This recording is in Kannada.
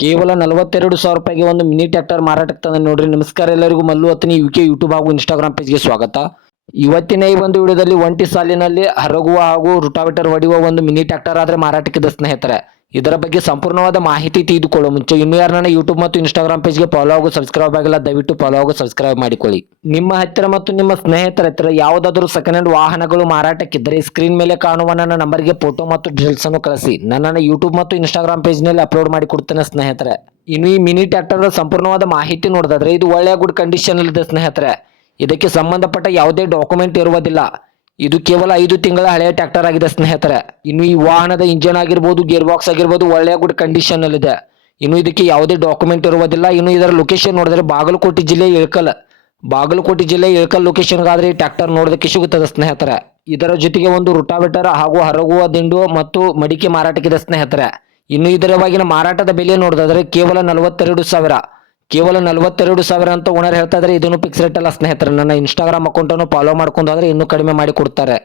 ಕೇವಲ 42,000 ರೂಪಾಯಿಗೆ ಒಂದು ಮಿನಿ ಟ್ರ್ಯಾಕ್ಟರ್ ಮಾರಾಟಕ್ಕೆ ತಂದ ನೋಡ್ರಿ. ನಮಸ್ಕಾರ ಎಲ್ಲರಿಗೂ, ಮಲ್ಲು ಅತ್ನಿ ಯುಕೆ ಯೂಟ್ಯೂಬ್ ಹಾಗೂ ಇನ್ಸ್ಟಾಗ್ರಾಮ್ ಪೇಜ್ಗೆ ಸ್ವಾಗತ. ಇವತ್ತಿನ ಈ ಒಂದು ವಿಡಿಯೋದಲ್ಲಿ ಒಂಟಿ ಸಾಲಿನಲ್ಲಿ ಹರಗುವ ಹಾಗೂ ರುಟಾವೇಟರ್ ಹೊಡೆಯುವ ಒಂದು ಮಿನಿ ಟ್ರ್ಯಾಕ್ಟರ್ ಆದ್ರೆ ಮಾರಾಟಕ್ಕಿದೆ ಸ್ನೇಹಿತರೆ. ಇದರ ಬಗ್ಗೆ ಸಂಪೂರ್ಣವಾದ ಮಾಹಿತಿ ತಿಳಿದುಕೊಳ್ಳುವ ಮುಂಚೆ ಇನ್ನೂ ಯಾರನ್ನ ಯೂಟ್ಯೂಬ್ ಮತ್ತು ಇನ್ಸ್ಟಾಗ್ರಾಮ್ ಪೇಜ್ಗೆ ಫಾಲೋ ಹಾಗೂ ಸಬ್ಸ್ಕ್ರೈಬ್ ಆಗಿಲ್ಲ, ದಯವಿಟ್ಟು ಫಾಲೋ ಹಾಗೂ ಸಬ್ಸ್ಕ್ರೈಬ್ ಮಾಡಿಕೊಳ್ಳಿ. ನಿಮ್ಮ ಹತ್ತಿರ ಮತ್ತು ನಿಮ್ಮ ಸ್ನೇಹಿತರ ಹತ್ತಿರ ಯಾವುದಾದರೂ ಸೆಕೆಂಡ್ ಹ್ಯಾಂಡ್ ವಾಹನಗಳು ಮಾರಾಟಕ್ಕಿದ್ದರೆ ಸ್ಕ್ರೀನ್ ಮೇಲೆ ಕಾಣುವ ನನ್ನ ನಂಬರ್ಗೆ ಫೋಟೋ ಮತ್ತು ಡೀಟೇಲ್ಸ್ ಅನ್ನು ಕಳಿಸಿ. ನನ್ನನ್ನು ಯೂಟ್ಯೂಬ್ ಮತ್ತು ಇನ್ಸ್ಟಾಗ್ರಾಮ್ ಪೇಜ್ನಲ್ಲಿ ಅಪ್ಲೋಡ್ ಮಾಡಿ ಕೊಡ್ತೇನೆ ಸ್ನೇಹಿತರೆ. ಇನ್ನು ಈ ಮಿನಿ ಟ್ರ್ಯಾಕ್ಟರ್ ಸಂಪೂರ್ಣವಾದ ಮಾಹಿತಿ ನೋಡಿದ್ರೆ ಇದು ಒಳ್ಳೆಯ ಗುಡ್ ಕಂಡೀಷನ್ ಇದೆ ಸ್ನೇಹಿತರೆ. ಇದಕ್ಕೆ ಸಂಬಂಧಪಟ್ಟ ಯಾವುದೇ ಡಾಕ್ಯುಮೆಂಟ್ ಇರುವುದಿಲ್ಲ. ಇದು ಕೇವಲ 5 ತಿಂಗಳ ಹಳೆಯ ಟ್ರ್ಯಾಕ್ಟರ್ ಆಗಿದೆ ಸ್ನೇಹಿತರೆ. ಇನ್ನು ಈ ವಾಹನದ ಇಂಜಿನ್ ಆಗಿರ್ಬೋದು, ಗೇರ್ ಬಾಕ್ಸ್ ಆಗಿರ್ಬೋದು ಒಳ್ಳೆಯ ಗುಡ್ ಕಂಡೀಷನ್ ಅಲ್ಲಿ ಇದೆ. ಇನ್ನು ಇದಕ್ಕೆ ಯಾವುದೇ ಡಾಕ್ಯುಮೆಂಟ್ ಇರುವುದಿಲ್ಲ. ಇನ್ನು ಇದರ ಲೊಕೇಶನ್ ನೋಡಿದ್ರೆ ಬಾಗಲಕೋಟೆ ಜಿಲ್ಲೆ ಇಳಕಲ್ ಲೊಕೇಶನ್ಗಾದ್ರೆ ಈ ಟ್ರ್ಯಾಕ್ಟರ್ ನೋಡೋದಕ್ಕೆ ಸಿಗುತ್ತದೆ ಸ್ನೇಹಿತರೆ. ಇದರ ಜೊತೆಗೆ ಒಂದು ರುಟಾವೇಟರ್ ಹಾಗೂ ಹರಗುವ ದಿಂಡು ಮತ್ತು ಮಡಿಕೆ ಮಾರಾಟಕ್ಕಿದೆ ಸ್ನೇಹಿತರೆ. ಇನ್ನು ಇದರ ಇವಾಗಿನ ಮಾರಾಟದ ಬೆಲೆ ನೋಡಿದ್ರೆ ಕೇವಲ 42,000 ಅಂತ ಓನರ್ ಹೇಳ್ತಾ ಇದ್ರೆ. ಇದನ್ನು ಫಿಕ್ಸ್ ರೇಟ್ ಅಲ್ಲ ಸ್ನೇಹಿತರೆ. ನನ್ನ ಇನ್ಸ್ಟಾಗ್ರಾಮ್ ಅಕೌಂಟ್ ಅನ್ನು ಫಾಲೋ ಮಾಡ್ಕೊಂಡು ಹೋದ್ರೆ ಇನ್ನೂ ಕಡಿಮೆ ಮಾಡಿ ಕೊಡ್ತಾರೆ.